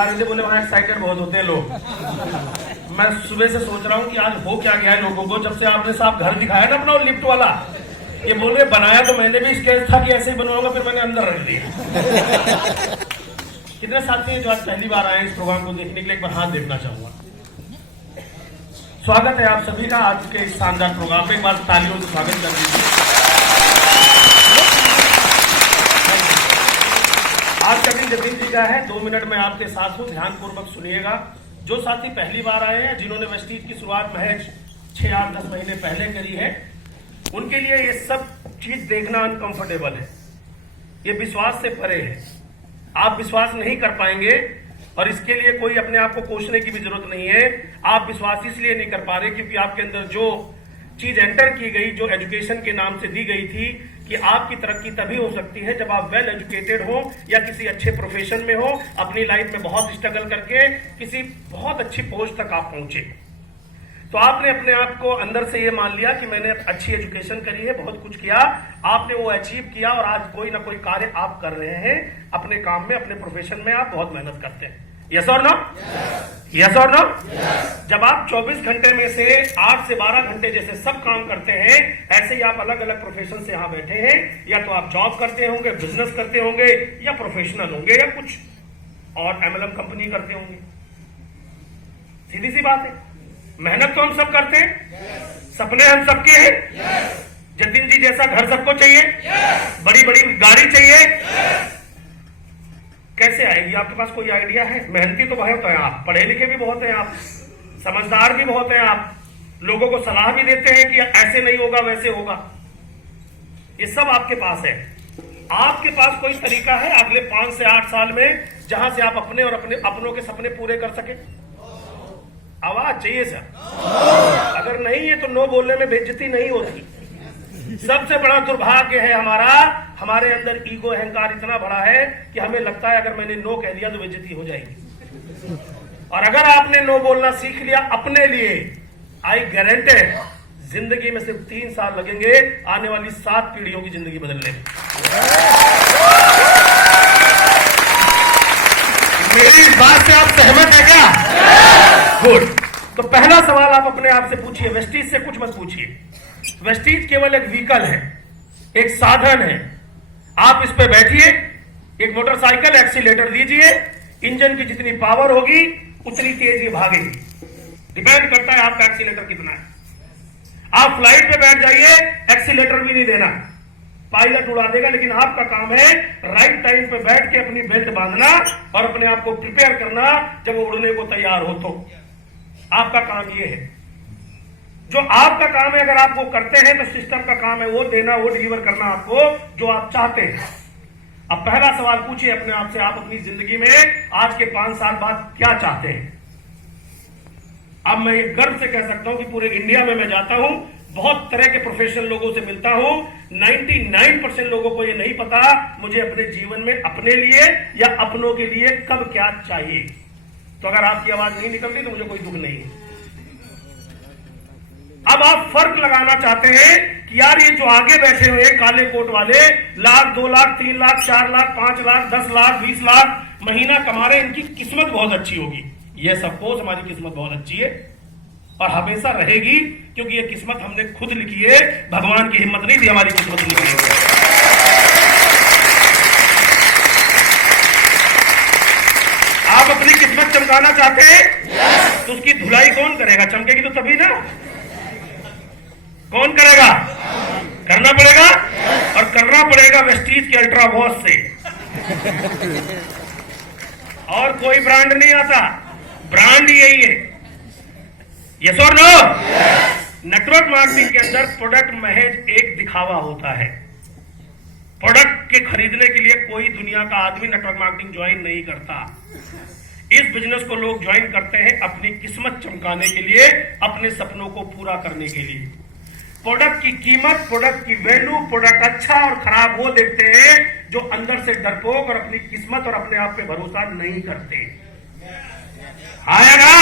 बुला रहे थे, बोले वहां एक्साइटेड बहुत होते हैं लोग। मैं सुबह से सोच रहा हूँ कि आज हो क्या गया है लोगों को, जब से आपने साहब घर दिखाया ना अपना लिफ्ट वाला। ये बोल रहे बनाया तो मैंने भी स्केच था कि ऐसे ही बनवाऊंगा, फिर मैंने अंदर रख दिया। कितने साथी हैं जो आज पहली बार आए इस प्रोग्राम को देखने के लिए, एक बार हाथ देखना चाहूंगा। स्वागत है आप सभी का आज के इस शानदार प्रोग्राम में, एक बार तालियों से स्वागत कर दीजिए। आज का दिन जतिन जी का है, 2 मिनट में आपके साथ हूं, ध्यानपूर्वक सुनिएगा। जो साथी पहली बार आए हैं, जिन्होंने वेस्टीज की शुरुआत महज 6, 8, 10 महीने पहले करी है, उनके लिए ये सब चीज देखना अनकंफर्टेबल है, ये विश्वास से परे है। आप विश्वास नहीं कर पाएंगे और इसके लिए कोई अपने आप को कोसने की भी जरूरत नहीं है। आप विश्वास इसलिए नहीं कर पा रहे क्योंकि आपके अंदर जो चीज एंटर की गई, जो एजुकेशन के नाम से दी गई थी कि आपकी तरक्की तभी हो सकती है जब आप वेल एजुकेटेड हो या किसी अच्छे प्रोफेशन में हो, अपनी लाइफ में बहुत स्ट्रगल करके किसी बहुत अच्छी पोस्ट तक आप पहुंचे। तो आपने अपने आप को अंदर से ये मान लिया कि मैंने अच्छी एजुकेशन करी है, बहुत कुछ किया, आपने वो अचीव किया और आज कोई ना कोई कार्य आप कर रहे हैं अपने काम में, अपने प्रोफेशन में आप बहुत मेहनत करते हैं। यस और नो? यस और नो? जब आप 24 घंटे में से 8 से 12 घंटे जैसे सब काम करते हैं, ऐसे ही आप अलग अलग प्रोफेशन से यहां बैठे हैं, या तो आप जॉब करते होंगे, बिजनेस करते होंगे, या प्रोफेशनल होंगे, या कुछ और MLM कंपनी करते होंगे। सीधी सी बात है, मेहनत तो हम सब करते हैं, सपने हम सबके हैं। जतिन जी जैसा घर सबको चाहिए, बड़ी बड़ी गाड़ी चाहिए, कैसे आएगी? आपके पास कोई आइडिया है? मेहनती तो बहुत है आप, पढ़े लिखे भी बहुत हैं आप, समझदार भी बहुत हैं आप, लोगों को सलाह भी देते हैं कि ऐसे नहीं होगा वैसे होगा, ये सब आपके पास है। आपके पास कोई तरीका है अगले 5 से 8 साल में जहां से आप अपने और अपने अपनों के सपने पूरे कर सके? आवाज चाहिए सर। अगर नहीं है तो नो बोलने में बेइज्जती नहीं होती। सबसे बड़ा दुर्भाग्य है हमारा, हमारे अंदर ईगो, अहंकार इतना बड़ा है कि हमें लगता है अगर मैंने नो कह दिया तो बेइज्जती हो जाएगी। और अगर आपने नो बोलना सीख लिया अपने लिए, आई गारंटेड जिंदगी में सिर्फ 3 साल लगेंगे आने वाली 7 पीढ़ियों की जिंदगी बदलने में। मेरी इस बात से आप सहमत है क्या? गुड। तो पहला सवाल आप अपने आप से पूछिए, वेस्टीज से कुछ मत पूछिए। वेस्टीज केवल एक व्हीकल है, एक साधन है। आप इस पे बैठिए, एक मोटरसाइकिल, एक्सीलेटर दीजिए, इंजन की जितनी पावर होगी उतनी तेज ये भागेगी। डिपेंड करता है आपका एक्सीलेटर कितना है। आप फ्लाइट पे बैठ जाइए, एक्सीलेटर भी नहीं देना, पायलट उड़ा देगा, लेकिन आपका काम है राइट टाइम पे बैठ के अपनी बेल्ट बांधना और अपने आप को प्रिपेयर करना जब वो उड़ने को तैयार हो। तो आपका काम ये है, जो आपका काम है, अगर आप वो करते हैं तो सिस्टम का काम है वो देना, वो डिलीवर करना आपको जो आप चाहते हैं। अब पहला सवाल पूछिए अपने आप से, आप अपनी जिंदगी में आज के 5 साल बाद क्या चाहते हैं? अब मैं ये गर्व से कह सकता हूं कि पूरे इंडिया में मैं जाता हूं, बहुत तरह के प्रोफेशनल लोगों से मिलता हूं, 99% लोगों को ये नहीं पता मुझे अपने जीवन में अपने लिए या अपनों के लिए कब क्या चाहिए। तो अगर आपकी आवाज नहीं निकलती तो मुझे कोई दुख नहीं है। अब आप फर्क लगाना चाहते हैं कि यार ये जो आगे बैठे हुए काले कोट वाले 1 लाख, 2 लाख, 3 लाख, 4 लाख, 5 लाख, 10 लाख, 20 लाख महीना कमा रहे, इनकी किस्मत बहुत अच्छी होगी। ये सपोज हमारी किस्मत बहुत अच्छी है और हमेशा रहेगी, क्योंकि ये किस्मत हमने खुद लिखी है, भगवान की हिम्मत नहीं दी हमारी किस्मत लिखी है। आप अपनी किस्मत चमकाना चाहते हैं तो उसकी धुलाई कौन करेगा? चमकेगी तो तभी ना। कौन करेगा? करना पड़ेगा, और करना पड़ेगा वेस्टीज के अल्ट्रा वॉश से। और कोई ब्रांड नहीं आता, ब्रांड यही है। यस और नो? नेटवर्क मार्केटिंग के अंदर प्रोडक्ट महज एक दिखावा होता है। प्रोडक्ट के खरीदने के लिए कोई दुनिया का आदमी नेटवर्क मार्केटिंग ज्वाइन नहीं करता। इस बिजनेस को लोग ज्वाइन करते हैं अपनी किस्मत चमकाने के लिए, अपने सपनों को पूरा करने के लिए। प्रोडक्ट की कीमत, प्रोडक्ट की वैल्यू, प्रोडक्ट अच्छा और खराब वो देखते हैं जो अंदर से डरपोक और अपनी किस्मत और अपने आप पे भरोसा नहीं करते। आएगा?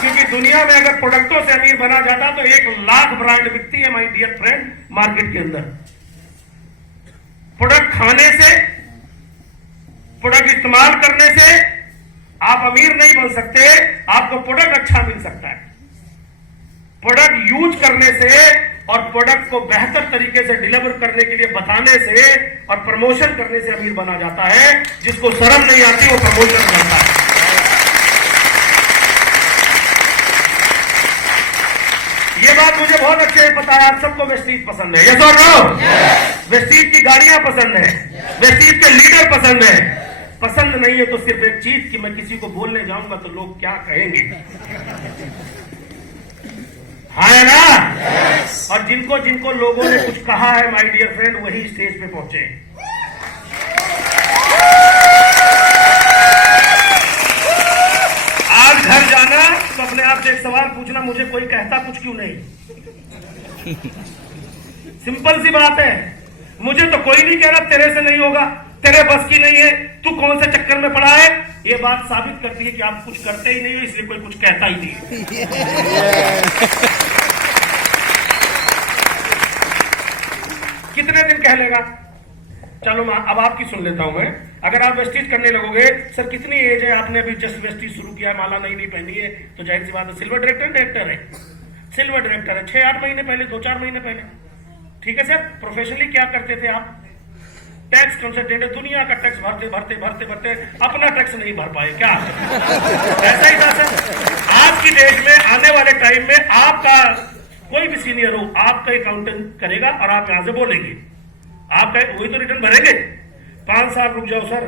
क्योंकि दुनिया में अगर प्रोडक्टों से अमीर बना जाता तो 1 लाख ब्रांड बिकती है माय डियर फ्रेंड मार्केट के अंदर। प्रोडक्ट खाने से, प्रोडक्ट इस्तेमाल करने से, आप अमीर नहीं बन सकते, आपको प्रोडक्ट अच्छा मिल सकता है। प्रोडक्ट यूज करने से और प्रोडक्ट को बेहतर तरीके से डिलीवर करने के लिए बताने से और प्रमोशन करने से अमीर बना जाता है। जिसको शर्म नहीं आती वो प्रमोशन करता है। ये बात मुझे बहुत अच्छे से पता है, आप सबको वेस्टीज पसंद है, यस और नो? वेस्टीज की गाड़ियां पसंद है, वेस्टीज के लीडर पसंद है। पसंद नहीं है तो सिर्फ एक चीज कि मैं किसी को बोलने जाऊंगा तो लोग क्या कहेंगे, है ना? और जिनको जिनको लोगों ने कुछ कहा है माय डियर फ्रेंड, वही स्टेज पे पहुंचे। आज घर जाना तो अपने आप से एक सवाल पूछना, मुझे कोई कहता कुछ क्यों नहीं? सिंपल सी बात है। मुझे तो कोई नहीं कह रहा तेरे से नहीं होगा, तेरे बस की नहीं है, तू कौन से चक्कर में पड़ा है। ये बात साबित करती है कि आप कुछ करते ही नहीं हो, इसलिए कोई कुछ कहता ही नहीं। कितने दिन कह लेगा? चलो मैं अब आपकी सुन लेता हूं मैं। अगर आप वेस्टीज करने लगोगे, सर कितनी एज है, आपने अभी जस्ट वेस्टीज शुरू किया है, माला नहीं पहनी है, तो जाहिर सी बात है सिल्वर डायरेक्टर है, सिल्वर डायरेक्टर है 6-8 महीने पहले, 2-4 महीने पहले, ठीक है सर। प्रोफेशनली क्या करते थे आप? Tax consultant. दुनिया का टैक्स भरते भरते भरते भरते अपना टैक्स नहीं भर पाए क्या? ऐसा ही था सर। आज की डेट में, आने वाले टाइम में आपका कोई भी सीनियर हो, आपका अकाउंटेंट करेगा और आप यहां से बोलेंगे, आपका वही तो रिटर्न भरेंगे। 5 साल रुक जाओ सर,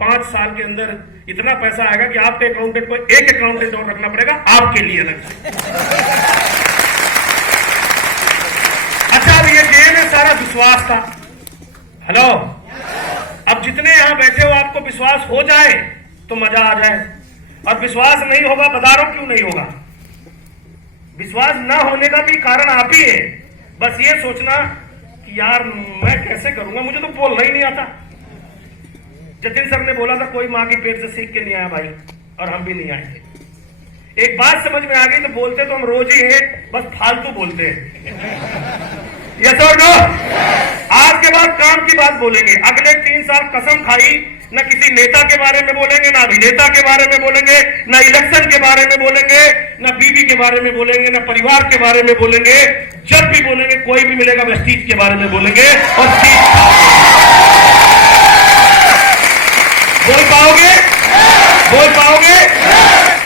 5 साल के अंदर इतना पैसा आएगा कि आपके अकाउंटेंट को एक अकाउंटेंट और रखना पड़ेगा आपके लिए अलग से। अच्छा, अब ये गेम है सारा विश्वास का। हेलो, अब जितने यहां बैठे हो आपको विश्वास हो जाए तो मजा आ जाए, और विश्वास नहीं होगा, बता रहा हूं क्यों नहीं होगा। विश्वास ना होने का भी कारण आप ही है। बस ये सोचना कि यार मैं कैसे करूंगा, मुझे तो बोलना ही नहीं आता। जतिन सर ने बोला था कोई मां के पेट से सीख के नहीं आया भाई, और हम भी नहीं आए। एक बात समझ में आ गई, तो बोलते तो हम रोज ही हैं, बस फालतू बोलते हैं। यस और नो? आज के बाद काम की बात बोलेंगे। अगले 3 साल कसम खाई, न किसी नेता के बारे में बोलेंगे, न अभिनेता के बारे में बोलेंगे, न इलेक्शन के बारे में बोलेंगे, न बीवी के बारे में बोलेंगे, न परिवार के बारे में बोलेंगे। जब भी बोलेंगे, कोई भी मिलेगा वेस्टीज के बारे में बोलेंगे। और बोल पाओगे? बोल पाओगे?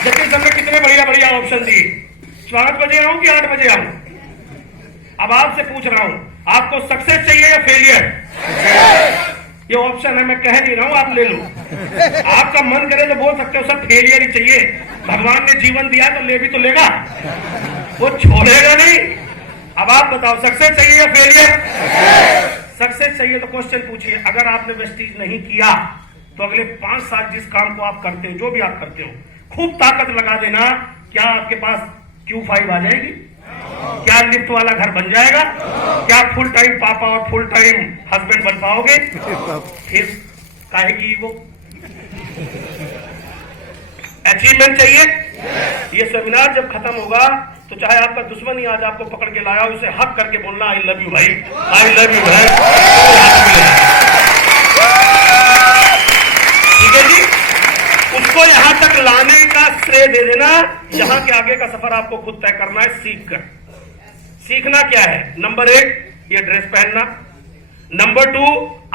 जबकि सबने कितने बढ़िया बढ़िया ऑप्शन दिए। 5 बजे आऊं कि 8 बजे आऊं? अब आपसे पूछ रहा हूं, आपको सक्सेस चाहिए या फेलियर? ये ऑप्शन है, मैं कह नहीं रहा हूं, आप ले लो। आपका मन करे तो बोल सकते हो सर फेलियर ही चाहिए, भगवान ने जीवन दिया तो ले भी तो लेगा, वो छोड़ेगा नहीं। अब आप बताओ सक्सेस चाहिए या फेलियर? सक्सेस चाहिए तो क्वेश्चन पूछिए, अगर आपने वेस्टीज नहीं किया तो अगले 5 साल जिस काम को आप करते हो, जो भी आप करते हो, खूब ताकत लगा देना। क्या आपके पास Q5 आ जाएगी? क्या लिफ्ट वाला घर बन जाएगा? क्या फुल टाइम पापा और फुल टाइम हस्बैंड बन पाओगे? फिर काहे की वो अचीवमेंट चाहिए। ये सेमिनार जब खत्म होगा तो चाहे आपका दुश्मन ही आज आपको पकड़ के लाया, उसे हक करके बोलना आई लव यू भाई, आई लव यू भाई। ठीक है जी, उसको यहां तक लाने का श्रेय दे देना। यहां के आगे का सफर आपको खुद तय करना है, सीख कर। सीखना क्या है? नंबर 1 ये ड्रेस पहनना। नंबर 2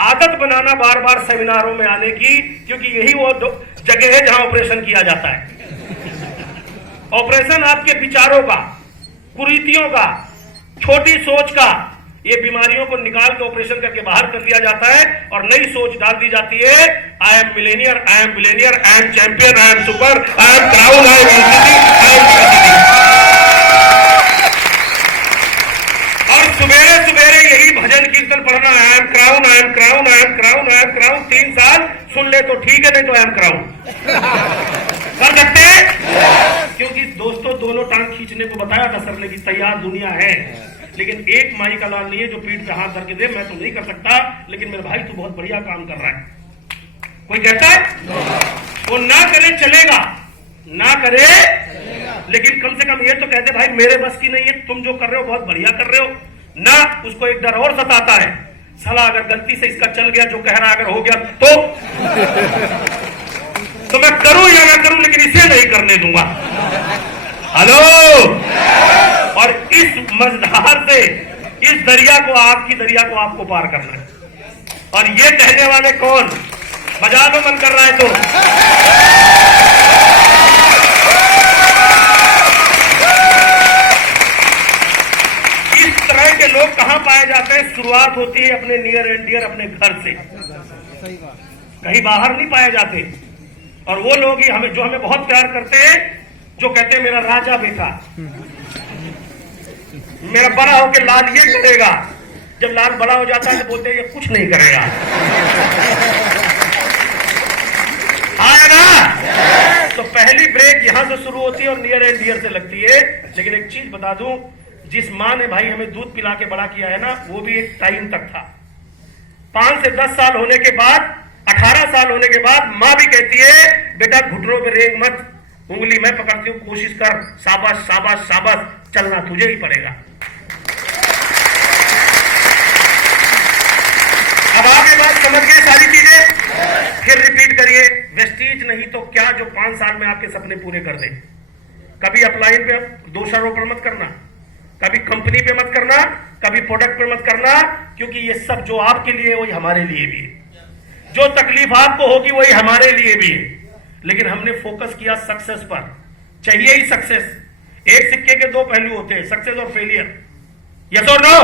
आदत बनाना बार बार सेमिनारों में आने की, क्योंकि यही वो जगह है जहां ऑपरेशन किया जाता है। ऑपरेशन आपके विचारों का, कुरीतियों का, छोटी सोच का, ये बीमारियों को निकाल के ऑपरेशन करके बाहर कर दिया जाता है और नई सोच डाल दी जाती है। I am Millionaire, I am billionaire, I am champion, I am super, I am crown, I am और सवेरे सवेरे यही भजन कीर्तन पढ़ना, I am crown, I am crown, I am crown, I am crown. 3 साल सुन ले तो ठीक है, नहीं तो आई एम क्राउन कर सकते हैं। क्योंकि दोस्तों दोनों टांग खींचने को बताया था सर ने कि तैयार दुनिया है, लेकिन एक माई का लाल नहीं है जो पीठ पे हाथ धर के दे मैं तो नहीं कर सकता, लेकिन मेरे भाई तू बहुत बढ़िया काम कर रहा है। कोई कहता है वो ना करे चलेगा, ना करे लेकिन कम से कम ये तो कहते भाई मेरे बस की नहीं है, तुम जो कर रहे हो बहुत बढ़िया कर रहे हो ना। उसको एक डर और सताता है, साला अगर गलती से इसका चल गया जो कह रहा है अगर हो गया तो तो मैं करूं या ना करूं, लेकिन इसे नहीं करने दूंगा। हेलो। और इस मझधार से इस दरिया को, आपकी दरिया को आपको पार करना है। और ये कहने वाले कौन? बजा लो, मन कर रहा है तो। इस तरह के लोग कहां पाए जाते हैं? शुरुआत होती है अपने नियर एंड डियर, अपने घर से, कहीं बाहर नहीं पाए जाते। और वो लोग ही हमें, जो हमें बहुत प्यार करते हैं, जो कहते हैं मेरा राजा बेटा, मेरा बड़ा होकर लाल ये करेगा। जब लाल बड़ा हो जाता है तो बोलते हैं ये कुछ नहीं करेगा। आएगा। तो पहली ब्रेक यहां से शुरू होती है और नियर एंड डियर से लगती है। लेकिन एक चीज बता दूं, जिस मां ने भाई हमें दूध पिला के बड़ा किया है ना, वो भी एक टाइम तक था। 5 से 10 साल होने के बाद, 18 साल होने के बाद मां भी कहती है बेटा घुटनों पे रेंग मत, उंगली मैं पकड़ती हूं, कोशिश कर, शाबाश शाबाश शाबाश, चलना तुझे ही पड़ेगा। अब आगे बात समझ गए सारी चीजें? फिर रिपीट करिए। वेस्टीज नहीं तो क्या जो 5 साल में आपके सपने पूरे कर दे। कभी अपलाइन पे दोषारोपण मत करना, कभी कंपनी पे मत करना, कभी प्रोडक्ट पे मत करना, क्योंकि ये सब जो आपके लिए है वही हमारे लिए भी है। जो तकलीफ आपको होगी वही हमारे लिए भी है। लेकिन हमने फोकस किया सक्सेस पर। चाहिए ही सक्सेस। एक सिक्के के 2 पहलू होते हैं, सक्सेस और फेलियर। यस और नो?